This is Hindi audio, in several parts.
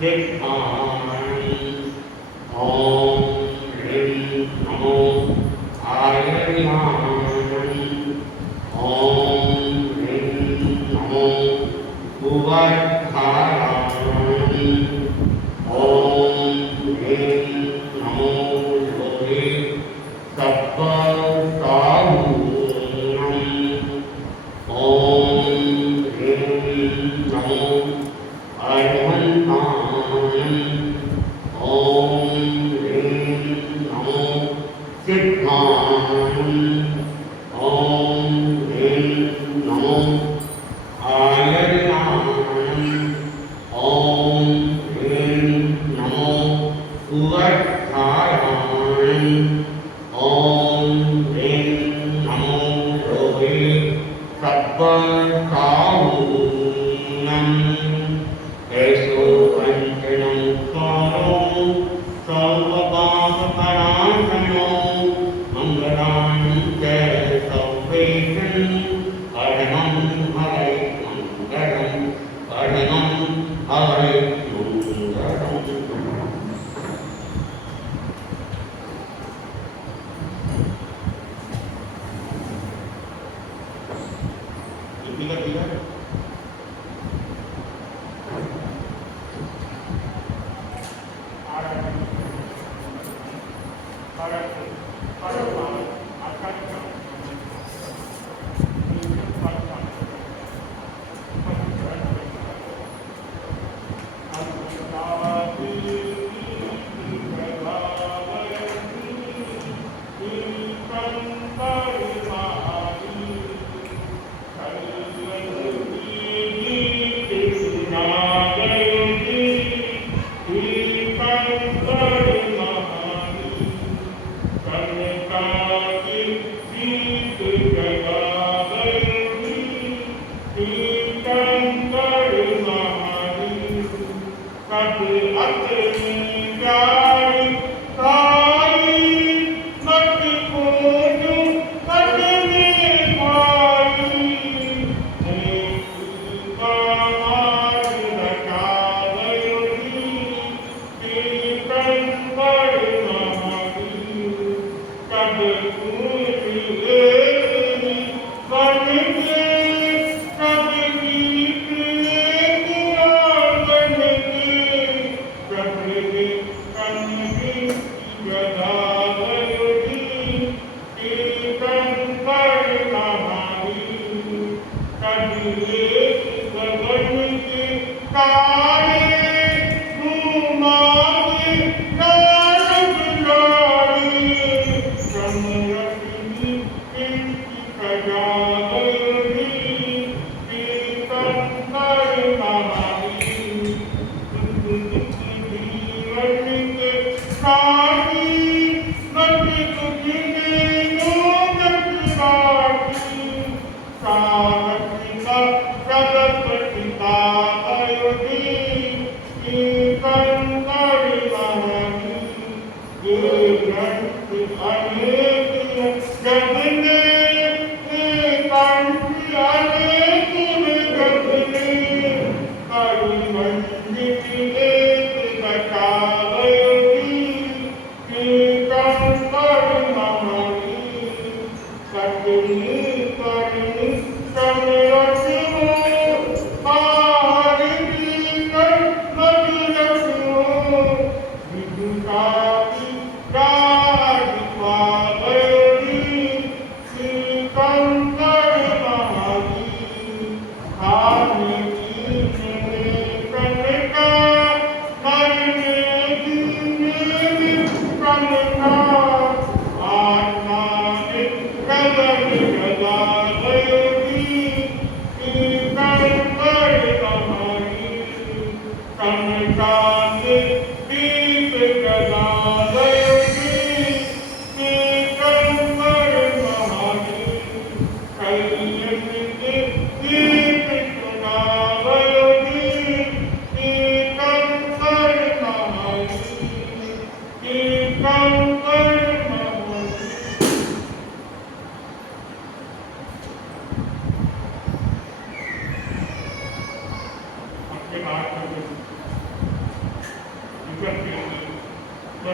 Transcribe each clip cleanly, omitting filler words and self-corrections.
सिद्धानि ओम ह्रीं नमो आयर्याणि ओम ह्रीं नमो उवर्धाराणि ओम ह्रीं नमो लोहे सप्तसाहूर्णम् ओम ह्रीं नमो अर्हन्ताणम् ओम ह्रीं नमो सिद्धाणम् ओम ह्रीं नमो आयर्याणम् ओम ह्रीं नमो उवर्धाराणि ओम ह्रीं नमो लोहे सप्तसाहूर्णम् ऐसो पंचनमुखारो सर्वपापपरायणो मंगलानि च सर्वेषां अरणं हरे मंगलम् अरणं हरे मंगलम्।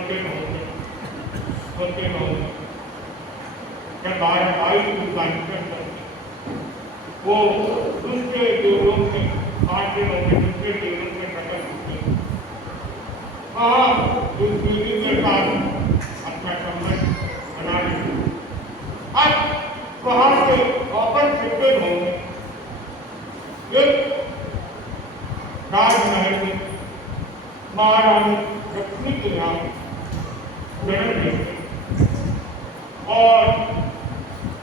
छोटे होंगे जब आई वो दूसरे देवों के आटे होंगे दूसरे देवों के नकल होंगे उस पीढ़ी के साथ अपना संबंध बना लेंगे। आज वहां से वापस शिफ्टेड होंगे एक राजमहल में महारानी लक्ष्मी के नाम जन्म लेते और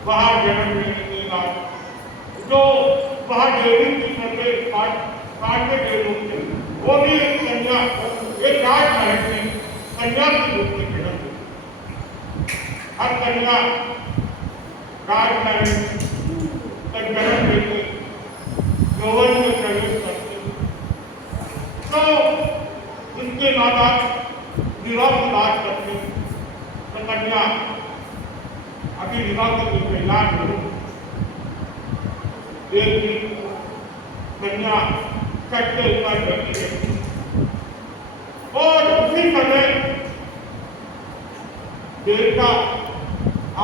वहां जन्म लेने के बाद जो वहां देवी की सके काटने के रूप में वो भी एक कन्या एक राजमहल में कन्या के रूप में जन्म लेती। अब कन्या राजमहल का जन्म लेते यौवन में प्रवेश करते तो उनके माँ बाप विवाह की बात करते तो कन्या अभी विवाह के लिए तैयार नहीं। एक दिन कन्या छत के ऊपर बैठी रहती और उसी समय देवता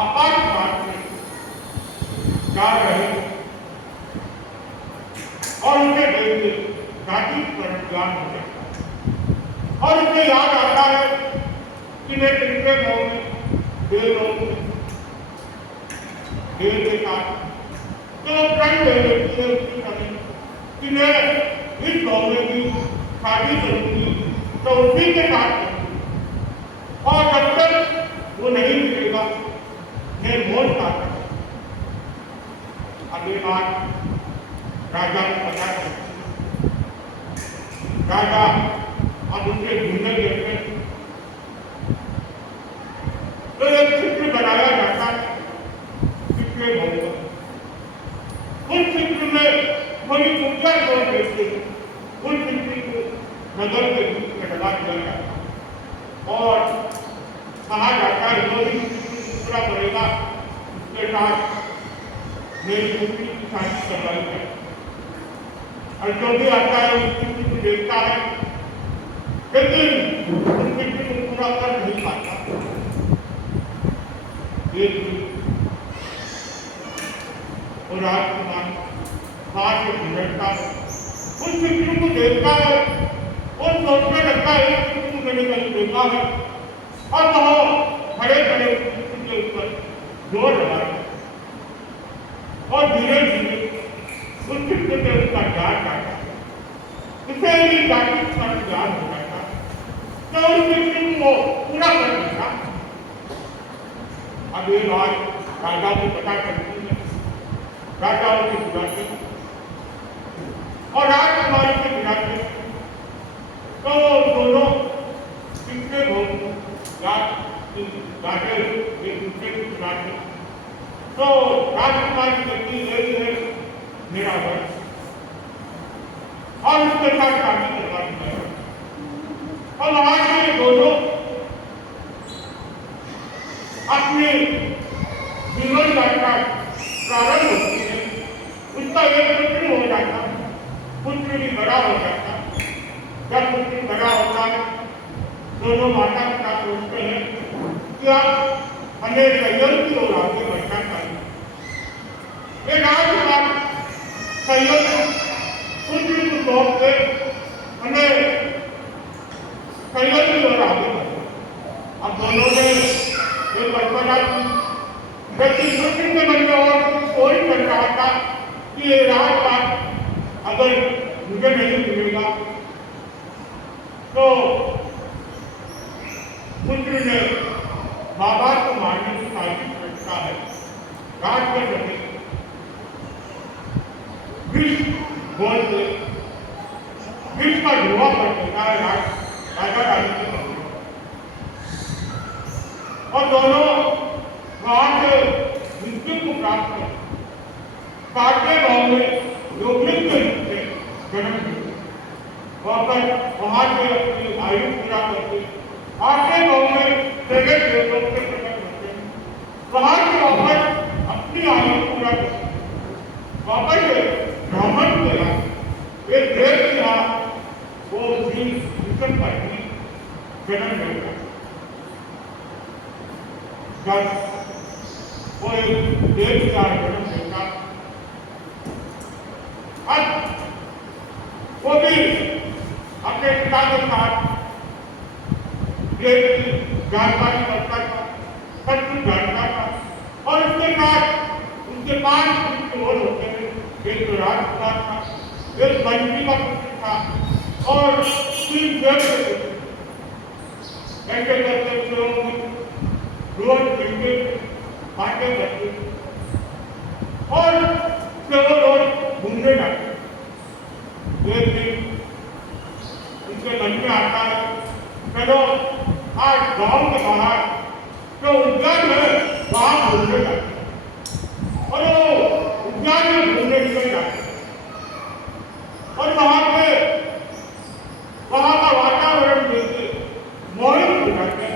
आकाश मार्ग में जा रहे और उनके देखते घाटी पर ज्ञान हो जाता और उसे याद आता है कि मैं पिछले गाँव में देव के साथ तो प्रण ले लेती है उसी समय कि मैं इस गाँव में भी शादी करूंगी तो उसी के साथ करूंगी और जब तक वो नहीं मिलेगा मैं मौत खाता हूँ। अब ये बात राजा को पता चलती राजा अब उनके ढूंढने देते तो एक चित्र बनाया जाता है चित्र होगा उस चित्र में बड़ी पूजा कर देते उस चित्र को नगर के बीच में लगा दिया जाता और कहा जाता है जो भी पूरा करेगा उसके साथ मेरी पुत्री की शादी करवाई जाए और जो भी आता है उस चित्र को देखता है लेकिन उस चित्र को पूरा कर नहीं पाता। एक और राजकुमार बाहर से गुजरता है उस चित्र को देखता है और सोचने लगता है इस चित्र को मैंने कहीं देखा है और वह खड़े खड़े उस चित्र के ऊपर जोर लगाता और धीरे धीरे उस चित्र के ऊपर ध्यान जाता उसे भी जाति पर ध्यान हो जाता तो उस चित्र को पूरा कर देता। अब ये बात राजा को पता चलती है राजा उसे बुलाते और राजकुमारी से बुलाते तो दोनों पिछले राजा एक दूसरे को बुलाते तो राजकुमारी कहती यही है मेरा घर और उसके साथ शादी करवा दी और वहां से दोनों अपने जीवन यात्रा प्रारंभ होती है उसका एक पुत्र हो जाता पुत्र भी बड़ा हो जाता जब पुत्र बड़ा होता है दोनों माता पिता सोचते हैं कि आप हमें संयम की ओर आगे बढ़ना चाहिए। ये राजकुमार संयम पुत्र को सौंप के हमें संयम की ओर आगे बढ़ना। अब दोनों ने एक कल्पना की व्यक्ति पुत्र के मन में और कोई कर रहा था कि ये राजपाट अगर मुझे नहीं मिलेगा तो पुत्र ने माँ बाप को मारने की साजिश रचता है राज के प्रति विष बोल से विष का धुआं कर देता है राजा रानी के पति और दोनों वहां से मृत्यु को प्राप्त कर काटे गांव में योगिक के रूप में जन्म लेते वापस वहां से अपनी आयु पूरा करते आटे गांव में प्रगट लोग से प्रकट होते हैं वहां से वापस अपनी आयु पूरा करते वापस ब्राह्मण के यहाँ एक देव के यहाँ वो भी विकट पर जन्म लेता जब कोई देश का जन्म लेता, अब वो भी अपने पिता के साथ देश की जानकारी करता था, सब कुछ जानता था, और उसके साथ उनके 5 पुत्र और होते हैं। एक राजकुमार था, एक मंत्री का पुत्र था और 3 देव के पुत्र। ऐसे करते रोज मिलते बातें करते और वो रोज घूमने जाते। एक दिन उनके मन में आता है, चलो आज गांव के बाहर जो उद्यान है वहां घूमने जाते। और वो उद्यान में घूमने निकल जाते और वहां का वातावरण देखे मोहित हो जाते हैं।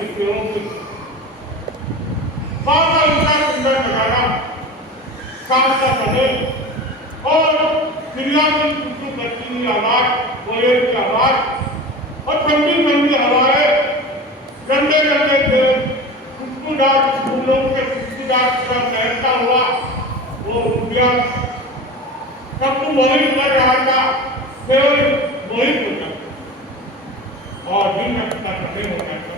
वहां का इतना सुंदर नजारा, शाम का समय और चिड़िया की चुटू करती हुई आवाज, कोयल की आवाज और ठंडी ठंडी हवाएं, लंबे लंबे पेड़, खुशबूदार फूलों के खुशबूदार तरह बहता हुआ वो उद्यान सबको मोहित कर रहा था। केवल मोहित हो जाता और दिन अपना समय हो जाता।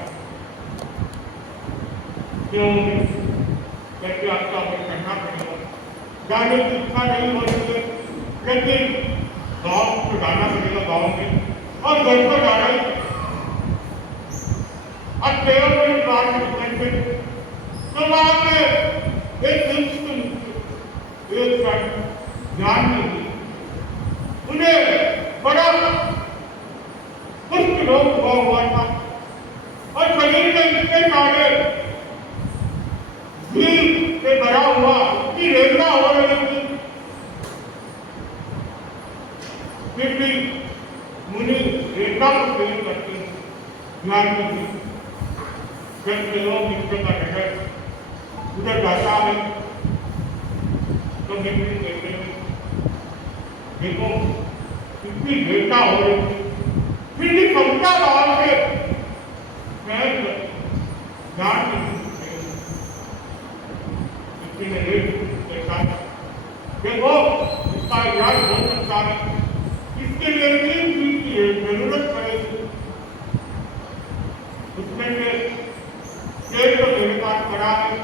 क्यों कैसे आपका हमें करना पड़ेगा, जाने की इच्छा नहीं हो रही है, लेकिन गाँव को जाना पड़ेगा, गाँव में और घर को जाना ही। अब केवल बात निकलते तो वहाँ पे एक ध्यान नहीं दी, उन्हें बड़ा कुछ रोग हुआ था और शरीर में इतने सारे भीड़ से भरा हुआ कि रेखा हो रही थी। फिर भी मुनि रेखा को प्रेम करते ध्यान नहीं। जब लोग मित्र का नजर उधर जाता है तो मित्र कहते हैं, देखो कितनी रेखा हो रही थी, फिर भी क्षमता भाव से ध्यान नहीं। देखो इसका इलाज हो सकता है, इसके लिए 3 चीज की जरूरत पड़ेगी। उसमें से तेल तो मेरे पास पड़ा है,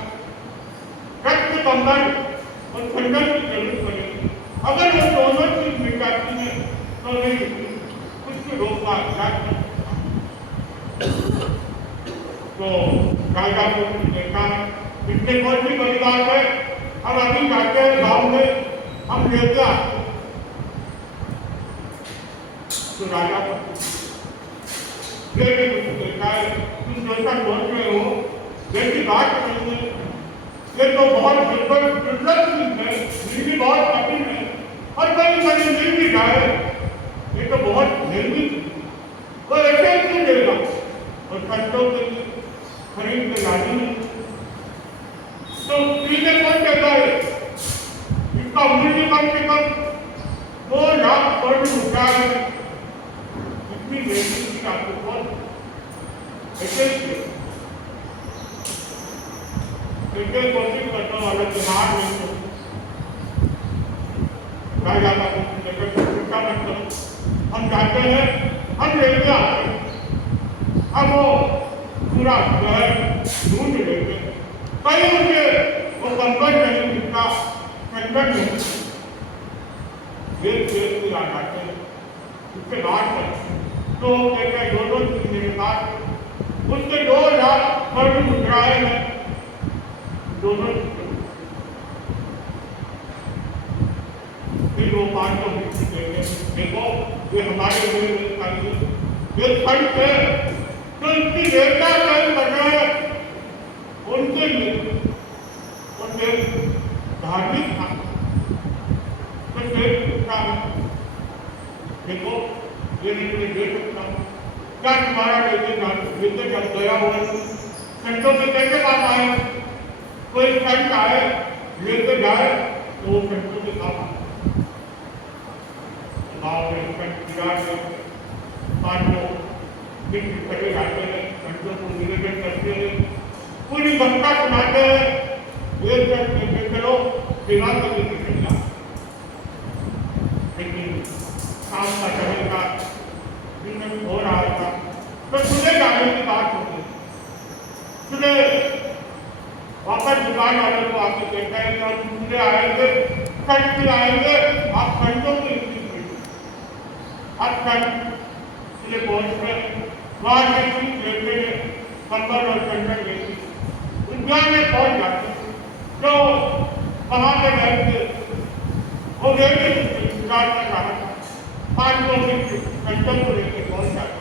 रक्त कंबल और खंडन की जरूरत पड़ेगी। अगर वो दोनों चीज मिल जाती है तो नहीं कुछ रोग का इलाज कर सकता। तो राजा को देखा है, इससे कौन सी बड़ी बात है। अब अभी जाते हैं गाँव में, हम लेते आते तो राजा को देखा है, तुम जैसा सोच रहे हो जैसी बात नहीं है, ये तो बहुत दुर्लभ चीज है, मिलनी बहुत कठिन है और कहीं कहीं मिल भी जाए ये तो बहुत महंगी चीज है, वो ऐसे क्यों देगा। और संतों के लिए खरीद के लानी नहीं तो पीने कौन देता है, इसका मूल्य कम से कम 2 लाख करोड़ रुपया है। इतनी महंगी चीज आपको कौन ऐसे कोशिश करने वाला दिमाग नहीं हो। राजा का चिंता मत करो, हम जाते हैं, हम लेते आते हैं, हम वो पूरा ढूंढ लेते हैं, कहीं मुझे वो कंबल नहीं मिलता, कंबल नहीं देख आ जाते हैं। उसके बाद तो कहते दोनों चीज मेरे पास, उसके 2 लाख करोड़ मुद्राएं हैं, दोनों फिर वो 500 मिनट देंगे। देखो ये हमारे लिए चाहिए, ये फंड है तो इसकी देवता कहीं बना है उनके लिए, उनके धार्मिक था तो देखता है। देखो ये नहीं दे सकता, क्या तुम्हारा लेके जब गया हुआ संतों के कैसे बात आए, कोई संत आए लेके जाए तो वो संतों के साथ गाँव में संत 5 लोग खड़े जाते हैं, संतों को निवेदन करते हैं पूरी घटना सुनाते हैं, एक जन कहते चलो सेवा करने की चलना, लेकिन शाम का समय था, दिन में हो रहा था, तो सुबह जाने की बात होगी। सुबह वापस दुकान वाले को आके कहता है कि हम दूसरे आएंगे, खंड से आएंगे, आप खंडों की अब खंड से पहुंच गए, वहां से चीज लेते हैं, कंबल और चंदन लेते, उद्यान में पहुंच जाते, तो वहां पे बैठ के वो लेके इंतजार कर रहा था, 500 मिनट खंडों को लेके पहुंच जाते,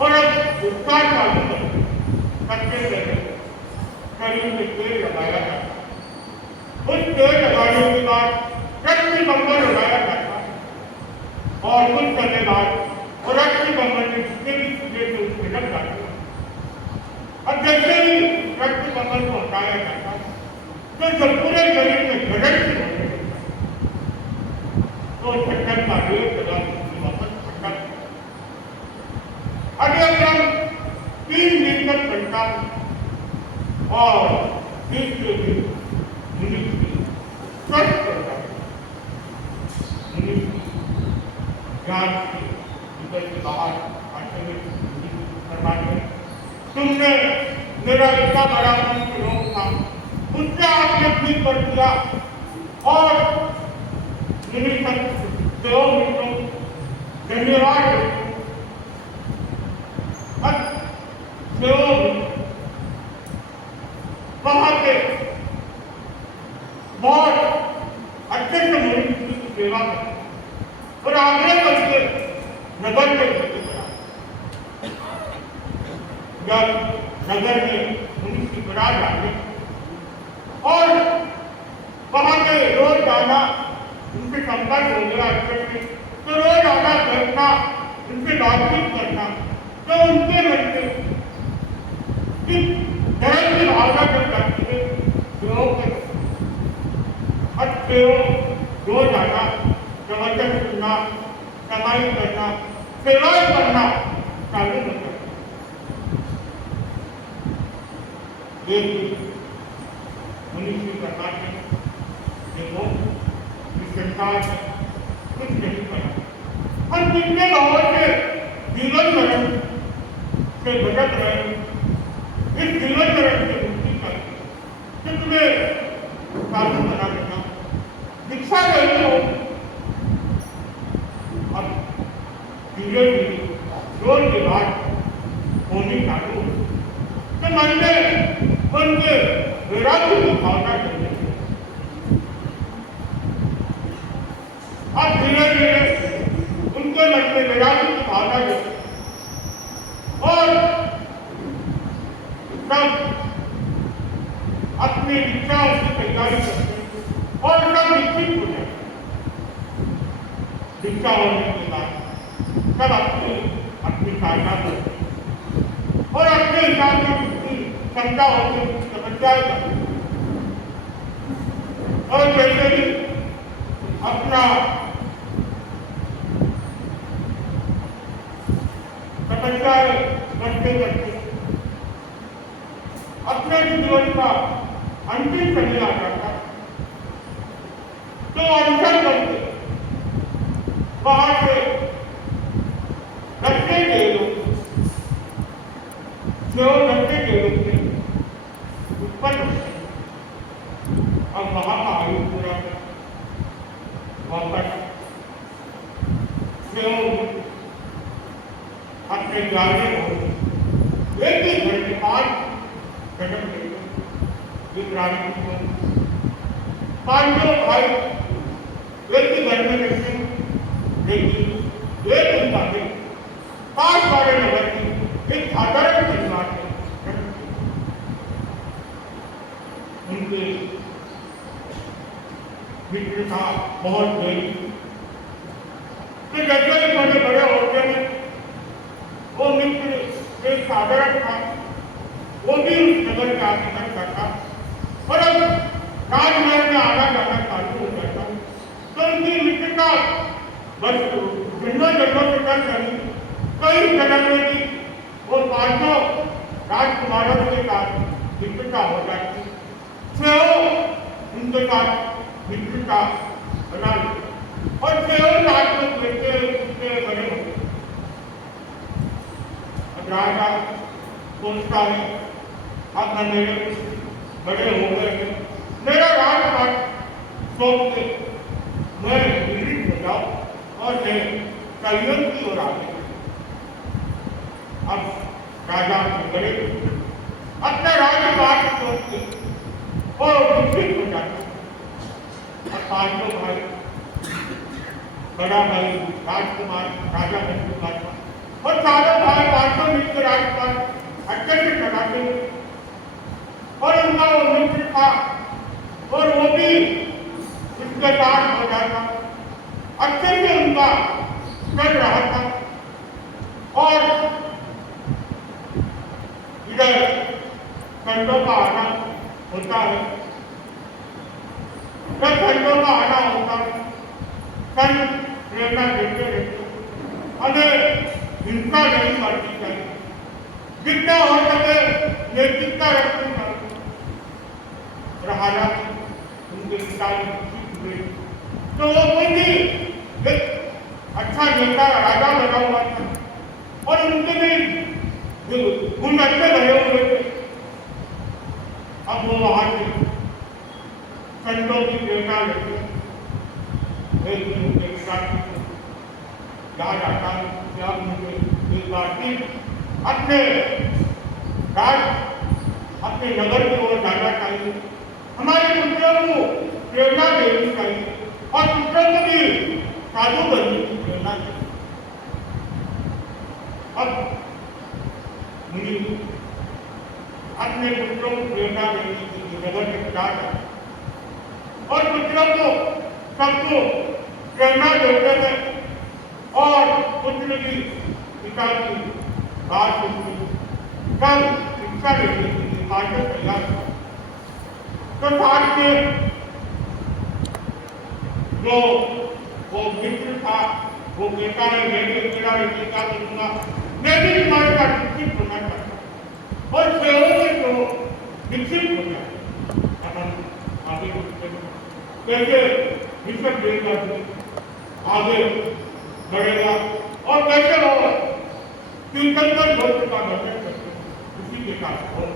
और अब उपकार चालू करते रहते, शरीर में तेल लगाया जाता, उस तेल लगाने के बाद रस्सी कंबल लगाया जाता, और कुछ करने बाद और रस्सी कंबल में जितने भी चीजें थे उसमें लग जाते, अब जैसे ही रस्सी कंबल को हटाया जाता तो जब पूरे शरीर में झटक से होने लगता, तो झटक का एक जगह वापस झटक। अगले क्रम 3 दिन तक चलता और तीसरे दिन मनुष्य स्वस्थ होता, मनुष्य ज्ञान से भीतर से बाहर आते हुए करवाते, तुमने मेरा इतना बड़ा रोग था, उससे आपने ठीक कर दिया, और मनुष्य 2 मिनटों धन्यवाद देते। अब 2 वहां पे बहुत अच्छे से मनुष्य की सेवा करते और आग्रह करके नगर में भर्ती करा। जब नगर में मनुष्य बड़ा जाते और वहां पे रोज आना, उनसे संपर्क हो गया अच्छे से, तो रोज आना बैठना, उनसे बातचीत करना, तो उनके मन में धर्म की भावना जब जाती है, रोज आना, प्रवचन सुनना, कमाई करना, सेवाएं करना चालू होता है। एक मनुष्य प्रकार है, देखो इस संसार में कुछ नहीं करा, हम कितने भावों से जीवन मरण से भटक रहे हैं, इस जीवन मरण से मुक्ति कर, कि तुम्हें कानून बना देना, दीक्षा लेनी हो, अब धीरे धीरे रोज के बाद होनी चालू हो, तो मन में उनके वैराग्य की भावना करने लगी। अब धीरे धीरे उनके मन में वैराग्य की भावना करने, और सब अपनी इच्छाओं की तैयारी करते और सब निश्चित हो जाए। दीक्षा होने के बाद सब अपनी साधना करते और अपने हिसाब से जितनी क्षमता होती है तपस्याएं करते, और जैसे ही अपना तपस्याएं करते करते अपने जीवन का अंतिम समय आ जाता, तो अवसर करके वहां से रस्ते के लोग जो रस्ते के लोग थे उत्पन्न, अब वहां का आयु पूरा वापस अपने जाने हो, एक ही घर के 5 जन्म लेते, एक रानी को 5 भाई एक ही घर में रहते, लेकिन एक उनका भी 5 बारे नगर की एक साधारण परिवार है, उनके मित्रता बहुत गई, तो जैसे ही बड़े बड़े होते हैं वो मित्र एक साधारण था, वो भी उस नगर का आगमन करता और अब राजमहल में आना जाना चालू हो जाता, तो उनकी मित्रता बस जन्मों जन्मों से कर रही, कई जन्म में भी वो 500 राजकुमारों के साथ मित्रता हो जाती, सेहो उनके साथ मित्रता बना ली और सेहो साथ में बेटे उसके बड़े हो गए। अब राजा सोचता है अब मेरे बड़े हो गए हैं, मेरा राजपाट सौंप दे, मैं निवृत्त हो जाऊं और मैं कलियुग की ओर आ गई। अब राजा बड़े अपने राजपाट सौंप दे और निवृत्त हो जाते। और पांचों भाई, बड़ा भाई राजकुमार राजा राजकुमार और चारों भाई पांचों मिलकर राजपाट अच्छे से चलाते और उनका वो मित्र था और वो भी उसके साथ हो जाता, अच्छे से उनका चल रहा था। और इधर खंडों का आना होता है, जब खंडों का आना होता है खंड प्रेरणा देते रहते, हमें हिंसा नहीं करनी चाहिए, जितना हो सके नैतिकता रखनी चाहिए। राजा उनके पिता हुए तो वो कोई भी एक अच्छा नेता राजा लगा हुआ था और उनके भी गुण अच्छे रहे हुए थे। अब वो वहां से संतों की प्रेरणा लेते एक दिन उनके पिता याद आता है कि अब मुझे एक बार फिर अपने अपने नगर की ओर जाना चाहिए, हमारे पुत्रों को प्रेरणा देनी चाहिए और पुत्रों को भी साधु बनने की प्रेरणा चाहिए। अब मुझे अपने पुत्रों को प्रेरणा देने के लिए नगर में जाता और पुत्रों को सबको प्रेरणा देते थे और पुत्र की पिता की बात सुनती सब शिक्षा देने के लिए पाठक तैयार था। तो साथ में जो वो मित्र था वो कहता है मैं भी मेरा क्या करूँगा, मैं भी तुम्हारे साथ विकसित होना चाहता और सेवा में जो विकसित हो जाए। अब हम आगे कैसे विकसित देगा आगे बढ़ेगा और कैसे होगा तीर्थंकर भक्त का वर्णन करते उसी के साथ हो।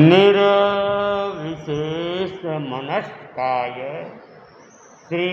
निर्विशेषमनस्काय श्री